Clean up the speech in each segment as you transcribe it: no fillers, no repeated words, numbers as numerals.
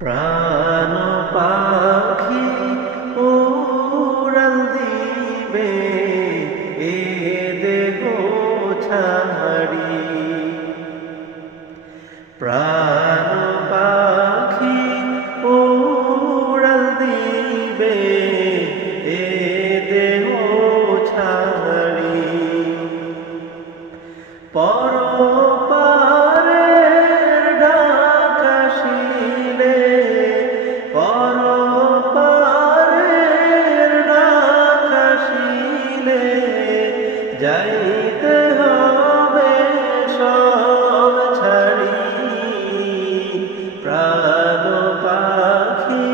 প্রাণ পাখি উড়াল দিবে এ দেহ ছাড়ি। প্রাণ পাখি উড়াল দিবে এ দেহ ছাড়ি। পরপারের ডাক আসিলে, পরপারের ডাক আসিলে যাইতে হবে সব ছাড়ি। প্রাণ পাখি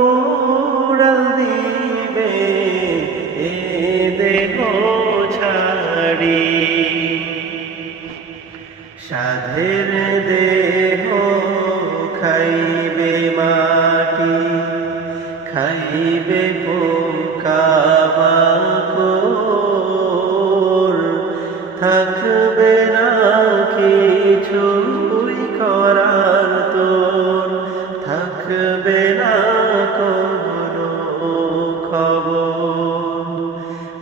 উড়াল দিবে এ দেহ ছাড়ি। সাধের দেহ খাইবে মাটি, খাইবে পোকামাকড়, থাকবে না কিছুই করার তোর, থাকবে না কোনো খবর।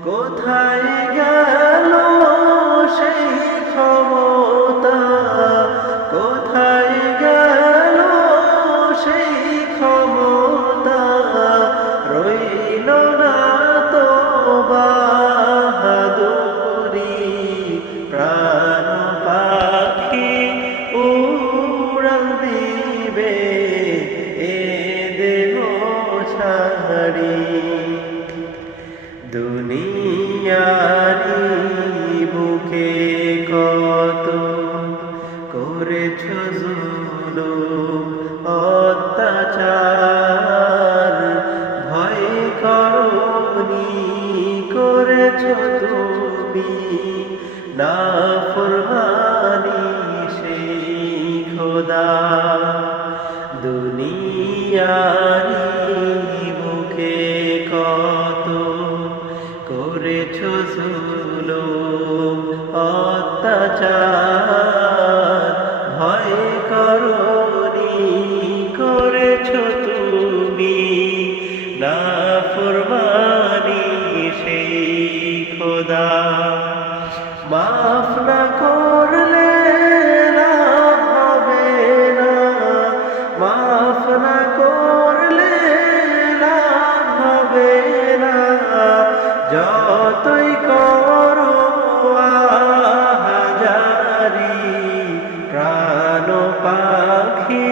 কোথায় গেল সেই ক্ষমতা, কোথায় গেল সেই ক্ষমতা, রইল না তো বাহাদুরি। প্রাণ পাখি উড়াল দিবে এ দেহ ছাড়ি। দুনিয়ারি বুকে কত করেছ জুলুম অত্যাচার, ভয় করনি করেছ তুমি নাফরমানি সেই খোদা। দুনিয়ারি বুকে কত করেছ জুলুম অত্যাচার, ভয় করনি করেছ তুমি নাফরমানি সেই খোদা। মাফ না করলে লাভ হবে না, মাফ না করলে লাভ হবে না, যতই করো আহাজারি। প্রাণ পাখি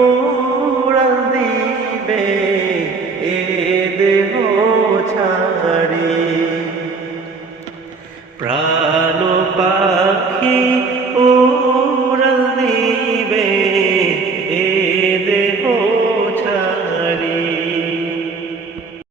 উড়াল দিবে এ দেহ ছাড়ি। প্রাণ পাখি